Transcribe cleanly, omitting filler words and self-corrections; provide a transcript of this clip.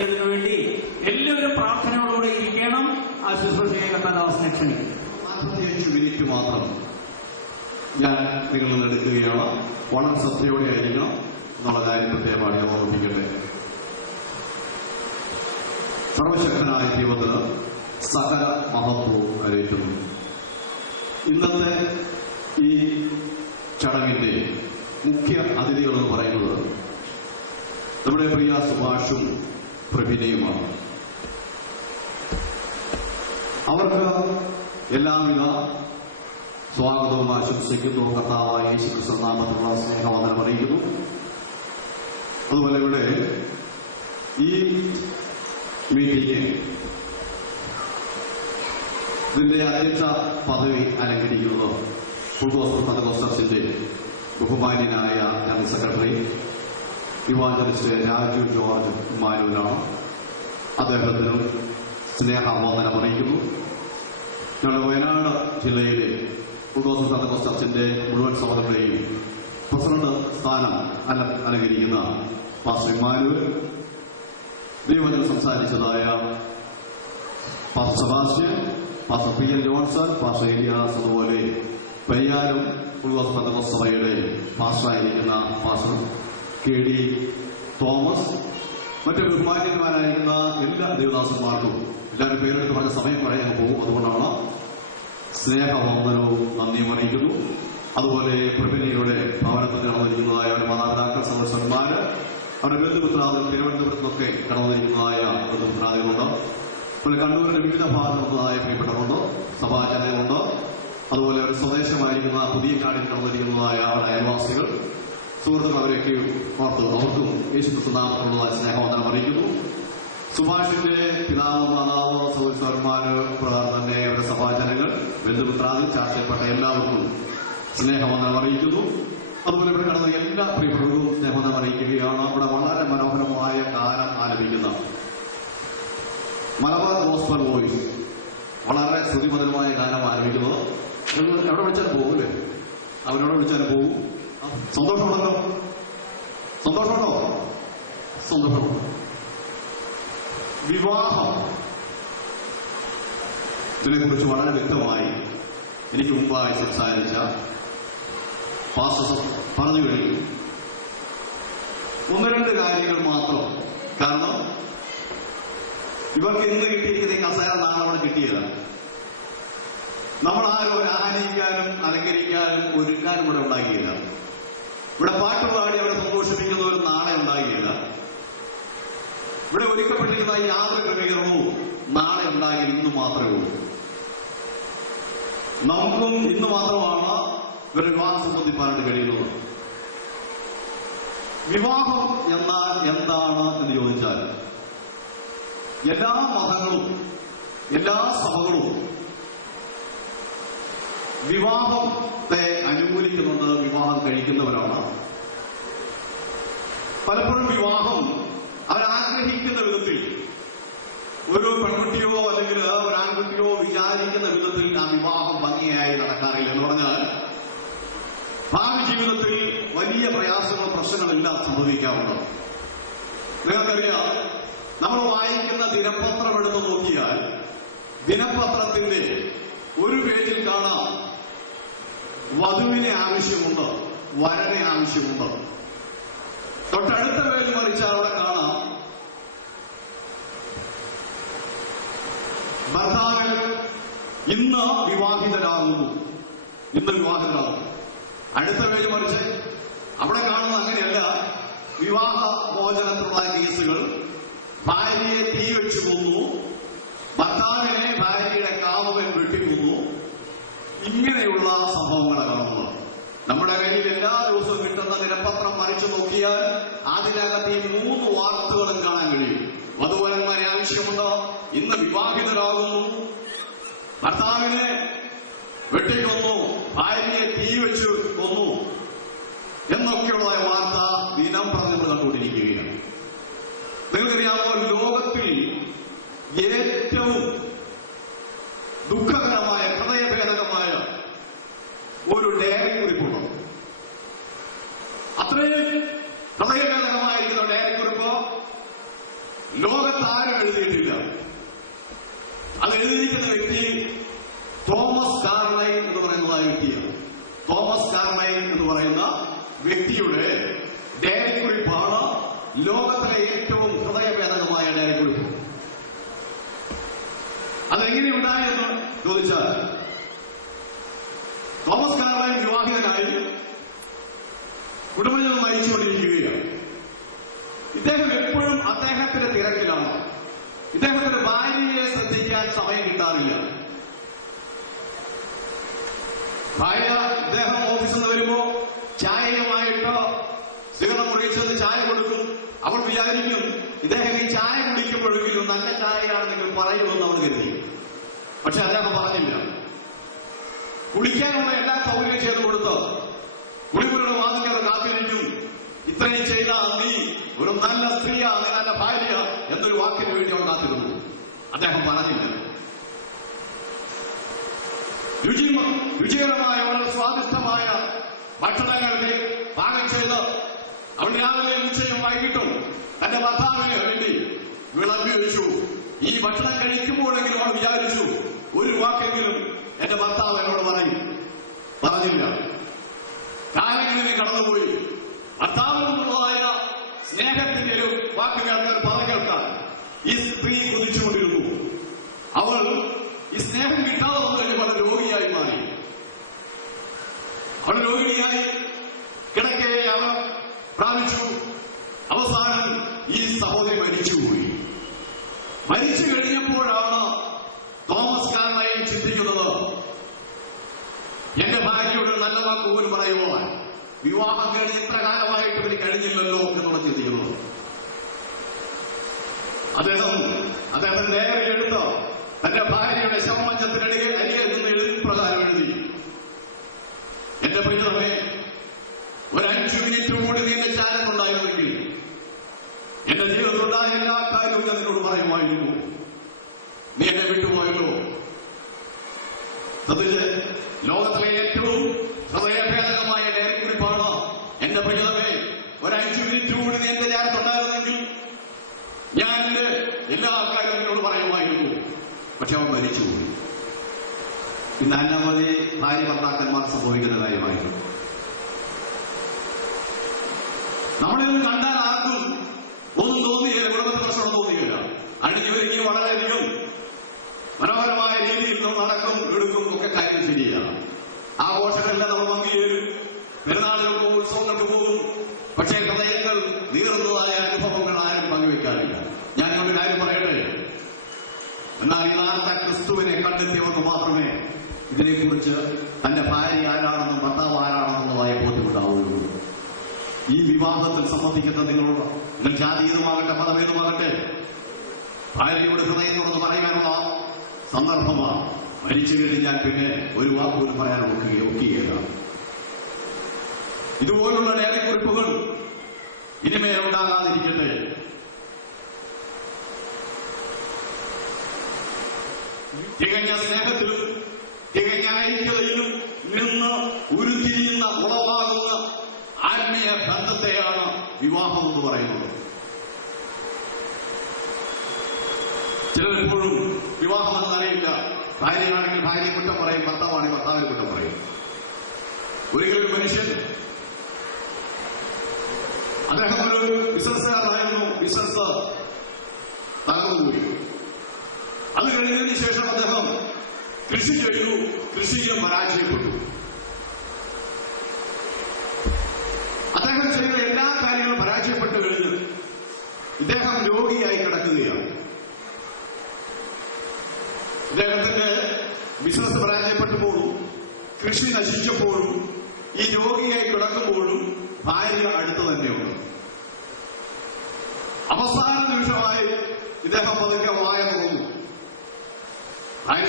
വേണ്ടി എല്ലാവരും പ്രാർത്ഥനയോടുകൂടെ ഇരിക്കണം. ആ ശുശ്രൂഷയെ കർത്താദാസനെ ക്ഷണിക്കും. 45 മിനിറ്റ് മാത്രം ഞാൻ നിങ്ങളിൽ നിന്ന് എടുക്കുകയാണ്. വളരെ ശ്രദ്ധയോടെ ആയിരിക്കണം എന്നുള്ള കാര്യം പ്രത്യേകമായി ഞാൻ ഓർമ്മിപ്പിക്കട്ടെ. സർവശക്തനായ ദൈവത്തിന് സകല മഹത്വവും അറിയിക്കുന്നു. ഇന്നത്തെ ഈ ചടങ്ങിന്റെ മുഖ്യ അതിഥികളെന്ന് പറയുന്നത് നമ്മുടെ പ്രിയ സുഭാഷും പ്രഭിനയുമാണ്. അവർക്ക് എല്ലാവിധ സ്വാഗതവും ആശംസിക്കുന്നു. കർത്താവായ യേശുക്രിസ്തു നാമത്തിലുള്ള സ്നേഹവന്ദനം അറിയിക്കുന്നു. അതുപോലെ ഇവിടെ ഈ മീറ്റിംഗ് ഇതിന്റെ അധ്യക്ഷ പദവി അലങ്കരിക്കുന്നത് പെന്തക്കോസ്തസിന്റെ ബഹുമാന്യനായ general secretary evangelist Raju George മാനുവിലാണ്. അദ്ദേഹത്തിനും സ്നേഹവന്ദനം അറിയിക്കുന്നു. ഞങ്ങളുടെ വയനാട് ജില്ലയിലെ പെന്തക്കോസ്തസിന്റെ മുഴുവൻ സഹോദരങ്ങളെയും പ്രസിഡന്റ് സ്ഥാനം അലങ്കരിക്കുന്ന പാസ്റ്റർ മാനുവൽ, ദൈവവചനം സംസാരിച്ചതായ pastor Sebastian, pastor P L Johnson, pastor Elias, അതുപോലെ പയ്യാരും പെന്തക്കോസ്ത് സഭയുടെ പാസ്റ്ററായിരിക്കുന്ന പാസ്റ്റർ കെ ഡി തോമസ്, മറ്റു ബഹുമാന്യന്മാരായിരിക്കുന്ന എല്ലാ ദേവദാസന്മാർക്കും എല്ലാവരും പേരെടുത്ത് പറഞ്ഞ സമയം പറയാൻ പോകും. അതുകൊണ്ടാണ് സ്നേഹവന്ദനവും നന്ദിയും അറിയിക്കുന്നു. അതുപോലെ പ്രഭിനയുടെ ഭവനത്തിൽ നടന്നിരിക്കുന്നതായ അവരുടെ മാതാപിതാക്കൾ, സഹോദരന്മാര്, അവരുടെ ബന്ധുമിത്രാദികൾ, തിരുവനന്തപുരത്തൊക്കെ കടന്നിരിക്കുന്നതായ ബന്ധുമിത്രാദികളുണ്ട്. അതുപോലെ കണ്ണൂരിന്റെ വിവിധ ഭാഗത്തുള്ളതായ പ്രിയപ്പെട്ടവരുണ്ട്, സഭാചാര്യങ്ങളുണ്ട്. അതുപോലെ അവർ സ്വദേശമായിരിക്കുന്ന പുതിയ കാടിൽ കടന്നിരിക്കുന്നതായ അവരുടെ അയൽവാസികൾ, സുഹൃത്തുക്കൾ, അവരെയൊക്കെ ഓർത്ത് അവർക്കും യേശുക്രിസ്തു നാമത്തിലുള്ളതായ സ്നേഹവന്ദനം അറിയിക്കുന്നു. സുഭാഷിന്റെ പിതാവ്, മാതാവ്, സഹോദരന്മാര് പ്രകാരം തന്നെ അവരുടെ സഭാചാരങ്ങൾ, ബന്ധുമിത്രാദികൾ, ചാർച്ചപ്പെട്ട എല്ലാവർക്കും സ്നേഹവന്ദനം അറിയിക്കുന്നു. അതുപോലെ ഇവിടെ കടന്ന എല്ലാ പ്രിയപ്പെട്ടവർക്കും സ്നേഹവന്ദനം അറിയിക്കുകയാണ്. ഇവിടെ വളരെ മനോഹരമായ ഗാനം ആലപിക്കുന്ന മലബാർ ഗോസ്പൽ വോയിസ് വളരെ ശ്രുതിമധുരമായ ഗാനം ആലപിക്കുന്നത്. എവിടെ വിളിച്ചാലും പോകൂലേ? അവരോട് വിളിച്ചാലും പോകും. സന്തോഷമുണ്ടല്ലോ? സന്തോഷമുണ്ടോ? സന്തോഷമുണ്ടോ? വിവാഹം ഇതിനെക്കുറിച്ച് വളരെ വ്യക്തമായി എനിക്ക് മുമ്പായി സംസാരിച്ച പാസ്റ്റർ പറഞ്ഞു കഴിഞ്ഞു. ഒന്ന് രണ്ട് കാര്യങ്ങൾ മാത്രം. കാരണം ഇവർക്ക് ഇന്ന് കിട്ടിയിരിക്കുന്ന ഈ കസേര നാളെ അവിടെ കിട്ടിയതാണ്. നമ്മൾ ആരും ഒരു ആനയിക്കാനും അലങ്കരിക്കാനും ഒരുക്കാനും ഇവിടെ ഉണ്ടാക്കിയില്ല. ഇവിടെ പാട്ടുപാടി അവിടെ സന്തോഷിപ്പിക്കുന്ന ഒരു നാളെ ഉണ്ടാകില്ല. ഇവിടെ ഒരുക്കപ്പെട്ടിരിക്കുന്ന യാതൊരു ക്രമീകരണവും നാളെ ഉണ്ടാകില്ല. ഇന്ന് മാത്രമേ ഉള്ളൂ. നമുക്കും ഇന്ന് മാത്രമാണ് ഇവരുടെ വിവാഹം സംബന്ധിപ്പാനായിട്ട് കഴിയുന്നത്. വിവാഹം എന്നാൽ എന്താണ് എന്ന് ചോദിച്ചാൽ, എല്ലാ മതങ്ങളും എല്ലാ സഭകളും വിവാഹത്തെ അനുകൂലിക്കുന്നുണ്ട്, വിവാഹം കഴിക്കുന്നവരാണ്. പലപ്പോഴും വിവാഹം അവരാഗ്രഹിക്കുന്ന വിധത്തിൽ, ഒരു പെൺകുട്ടിയോ അല്ലെങ്കിൽ ഒരു ആൺകുട്ടിയോ വിചാരിക്കുന്ന വിധത്തിൽ ആ വിവാഹം ഭംഗിയായി നടക്കാറില്ല. എന്ന് പറഞ്ഞാൽ ഭാവി ജീവിതത്തിൽ വലിയ പ്രയാസങ്ങളും പ്രശ്നങ്ങളെല്ലാം സംഭവിക്കാറുണ്ട്. നിങ്ങൾക്കറിയാം, നമ്മൾ വായിക്കുന്ന ദിനപത്രം എടുത്ത് നോക്കിയാൽ ദിനപത്രത്തിന്റെ ഒരു പേജിൽ കാണാം വധുവിനെ ആവശ്യമുണ്ട്, വരനെ ആവശ്യമുണ്ട്. തൊട്ടടുത്ത പേജിൽ മറിച്ചാൽ അവിടെ കാണാം ഭർത്താവിൽ ഇന്ന് വിവാഹിതരാകുന്നു, ഇന്ന് വിവാഹിതരാകുന്നു. അടുത്ത പേജ് മറിച്ച് അവിടെ കാണുന്നത് അങ്ങനെയല്ല. വിവാഹ മോചനത്തിലുള്ള കേസുകൾ, ഭാര്യയെ തീ വെച്ച് കൊന്നു, ഭർത്താവിനെ ഭാര്യയുടെ കാമുകൻ വെട്ടിക്കൊന്നു, ഇങ്ങനെയുള്ള സംഭവങ്ങളെ കാണുന്നത്. നമ്മുടെ കയ്യിൽ എല്ലാ ദിവസവും കിട്ടുന്ന ദിനപത്രം മറിച്ചു നോക്കിയാൽ അതിനകത്ത് ഈ 3 വാർത്തകളും കാണാൻ കഴിയും. വധുവരന്മാരെ ആവശ്യമുണ്ടോ, ഇന്ന് വിവാഹിതരാകുന്നു, ഭർത്താവിനെ വെട്ടിക്കൊന്നു, ഭാര്യയെ തീ വെച്ച് കൊന്നു എന്നൊക്കെയുള്ള വാർത്ത ദിനം പറഞ്ഞ് കണ്ടുകൊണ്ടിരിക്കുകയാണ്. നിങ്ങൾക്കറിയാമോ, ലോകത്തിൽ ഏറ്റവും ദുഃഖകരമായ, ഹൃദയഭേദകമായ ഒരു ഡയറി കുറിപ്പുണ്ട്. അത്രയും ഹൃദയഭേദകമായിരിക്കുന്ന ഡയറി കുറിപ്പ് ലോക ലോകത്താരും എഴുതിയിട്ടില്ല. അത് എഴുതിയിരിക്കുന്ന വ്യക്തി തോമസ് കാർലൈൻ എന്ന് പറയുന്നതായ വ്യക്തിയാണ്. തോമസ് കാർലൈൻ എന്ന് പറയുന്ന വ്യക്തിയുടെ ഡയറിക്കുറിപ്പാണ് ലോകത്തിലെ ഏറ്റവും ഹൃദയഭേദകമായ ഡയറിക്കുറിപ്പ്. അതെങ്ങനെ ഉണ്ടായെന്ന് ചോദിച്ചാൽ, തോമസ് കാർലൈൻ വിവാഹിതനായി കുടുംബജീവിതം നയിച്ചുകൊണ്ടിരിക്കുകയാണ്. ഇദ്ദേഹം എപ്പോഴും അദ്ദേഹത്തിന്റെ തിരക്കിലാണ്. ഇദ്ദേഹത്തിന്റെ ഭാര്യയെ ശ്രദ്ധിക്കാൻ സമയം കിട്ടാറില്ല. ഭാര്യ ഇദ്ദേഹം ഓഫീസിൽ നിന്ന് വരുമ്പോ ചായയുമായിട്ട് സിഗരറ്റ് മുറിച്ചത് ചായ കൊടുക്കും. അവൾ വിചാരിക്കും ഇദ്ദേഹം ഈ ചായ കുടിക്കുമ്പോഴെങ്കിലും നല്ല ചായയാണെങ്കിൽ പറയുമെന്ന് അവൾ കരുതി. പക്ഷെ അദ്ദേഹം പറഞ്ഞില്ല. കുടിക്കാനുള്ള എല്ലാ സൗകര്യം ചെയ്ത് കൊടുത്ത് കുളിമുറിയുടെ വാതിക്കൽ കാത്തിരിക്കും. ഇത്രയും ചെയ്താൽ നീ ഒരു നല്ല സ്ത്രീയാ, നീ നല്ല ഭാര്യ എന്നൊരു വാക്കിന് വേണ്ടി അവൾ കാത്തിരുന്നു. അദ്ദേഹം പറഞ്ഞില്ല. രുചികരമായ വളരെ സ്വാദിഷ്ടമായ ഭക്ഷണങ്ങൾ പാകം ചെയ്ത് അവൾ രാവിലെ ഉച്ചയും വൈകിട്ടും തന്റെ ഭർത്താവിന് വേണ്ടി വിളമ്പി വെച്ചു. ഈ ഭക്ഷണം കഴിക്കുമ്പോഴെങ്കിലും അവൾ വിചാരിച്ചു ഒരു വാക്കെങ്കിലും എന്റെ ഭർത്താവ് എന്നോട് പറയും. പറഞ്ഞില്ല. കാലങ്ങളിൽ കടന്നുപോയി. ഭർത്താവിനുള്ളതായ സ്നേഹത്തിന്റെ ഒരു വാക്ക് കേൾക്കാൻ പറഞ്ഞു കേൾക്കാൻ ഈ സ്ത്രീ കുതിച്ചുകൊണ്ടിരുന്നു. അവൾ ഈ സ്നേഹം കിട്ടാതെ വന്നതിന് വളരെ രോഗിയായി മാറി. അവൾ രോഗിയായി കിടക്കയെ അവൾ പ്രാപിച്ചു. അവസാനം ഈ സഹോദരി മരിച്ചുപോയി. മരിച്ചു കഴിഞ്ഞപ്പോഴാണ് തോമസ് കാർലൈൻ ചിന്തിക്കുന്നത്, എന്റെ ഭാര്യയോട് നല്ല വാക്ക് പോലും പറയുവാൻ വിവാഹം കഴിഞ്ഞ് ഇത്ര കാലമായിട്ട് ഇവന് കഴിഞ്ഞില്ലല്ലോ എന്നുള്ള ചിന്തിക്കുന്നത്. അദ്ദേഹം നേരെ എടുത്ത് തന്റെ ഭാര്യയുടെ ശവമഞ്ചത്തിനടികെ അരികിൽ നിന്ന് എഴുതി പ്രകാരം എഴുതി, എന്റെ പ്രിയതമേ, ഒരു 5 മിനിറ്റ് കൂടി നീന്റെ ചാനലുണ്ടായിരുന്നെങ്കിൽ എന്റെ ജീവിതത്തിലുണ്ടായ എല്ലാ കാര്യവും ഞാൻ നിന്നോട് പറയുമായിരുന്നു. നീ എന്നെ വിട്ടുപോയല്ലോ. ശ്രദ്ധിച്ച്, ലോകത്തിലെ ഏറ്റവും ഹൃദയഭേദകമായ ഡയറിക്കുറിപ്പാണ് എന്റെ പ്രിയതമേ, ഒരു 5 മിനിറ്റ് കൂടി നീ എന്റെ ചാനത്തുണ്ടായിരുന്നെങ്കിൽ ഞാൻ എന്റെ എല്ലാ കാര്യവും നിന്നോട് പറയുമായിരുന്നു. പക്ഷെ അവൻ മരിച്ചുപോയി. ഇന്ന് അനവധി ഭാര്യ ഭർത്താക്കന്മാർ സംഭവിക്കുന്ന കാര്യമായിരുന്നു. നമ്മളിത് കണ്ടാൽ ആർക്കും ഒന്നും തോന്നുകയില്ല, കുടുംബത്തിൽ പ്രശ്നം തോന്നുകയില്ല. അഴിഞ്ഞുവരികി വളരെയധികം മനോഹരമായ രീതിയിൽ നമ്മൾ നടക്കും, എടുക്കും ഒക്കെ കാര്യം ശരിയാണ്. ആഘോഷങ്ങളിലെ നമ്മൾ പങ്കുചേരും, പെരുന്നാളുകൾക്ക് ഉത്സവങ്ങൾക്ക് പോകും. പക്ഷേ ഹൃദയങ്ങൾ നീറുന്നതായ അനുഭവങ്ങൾ ആരും പങ്കുവെക്കാറില്ല. ഞാൻ ഒരു കാര്യം പറയട്ടെ, എന്നാൽ യഥാർത്ഥ ക്രിസ്തുവിനെ കണ്ടെത്തിയവർക്ക് മാത്രമേ ഇതിനെക്കുറിച്ച് തന്റെ ഭാര്യ ആരാണെന്നും ഭർത്താവ് ആരാണെന്നുള്ളതായ ബോധ്യമുണ്ടാവുകയുള്ളൂ. ഈ വിവാഹത്തിൽ സംബന്ധിക്കുന്ന നിങ്ങൾ ജാതീയതുമാകട്ടെ മതഭേദമാകട്ടെ ഭാര്യയുടെ ഹൃദയം തുറന്ന് പറയാനുള്ള സന്ദർഭമാണ്. മരിച്ചു കഴിഞ്ഞാൽ പിന്നെ ഒരു വാക്കുപോലും പറയാൻ ഒക്കുകയില്ല. ഇതുപോലുള്ള ഡയറിക്കുറിപ്പുകൾ ഇനിമേൽ ഉണ്ടാകാതിരിക്കട്ടെ. തികഞ്ഞ സ്നേഹത്തിലും തികഞ്ഞ ഐക്യതയിലും നിന്ന് ഉരുത്തിരിയുന്ന ഉളവാകുന്ന ആത്മീയ ബന്ധത്തെയാണ് വിവാഹം എന്ന് പറയുന്നത്. ചിലരെപ്പോഴും വിവാഹം എന്നറിയില്ല. ഭാര്യയാണെങ്കിൽ ഭാര്യയെ കുറ്റം പറയും, ഭർത്താവാണെങ്കിൽ ഭർത്താവിനെ കുറ്റം പറയും. ഒരിക്കലും മനുഷ്യൻ, അദ്ദേഹം ഒരു ബിസിനസ്സുകാരനായിരുന്നു. ബിസിനസ് തകർന്നുപോയി. അത് കഴിഞ്ഞതിന് ശേഷം അദ്ദേഹം കൃഷി ചെയ്തു. കൃഷിയിൽ പരാജയപ്പെട്ടു. അദ്ദേഹം ചെയ്ത എല്ലാ കാര്യങ്ങളും പരാജയപ്പെട്ടു കഴിഞ്ഞ് ഇദ്ദേഹം രോഗിയായി കിടക്കുകയാണ്. ഇദ്ദേഹത്തിന്റെ ബിസിനസ് പരാജയപ്പെട്ടപ്പോഴും കൃഷി നശിച്ചപ്പോഴും ഈ രോഗിയായി കിടക്കുമ്പോഴും ഭാര്യ അടുത്ത് തന്നെയുണ്ട്. അവസാന നിമിഷമായി ഇദ്ദേഹം പതുക്കെ വായ തുറന്നു. ഭാര്യ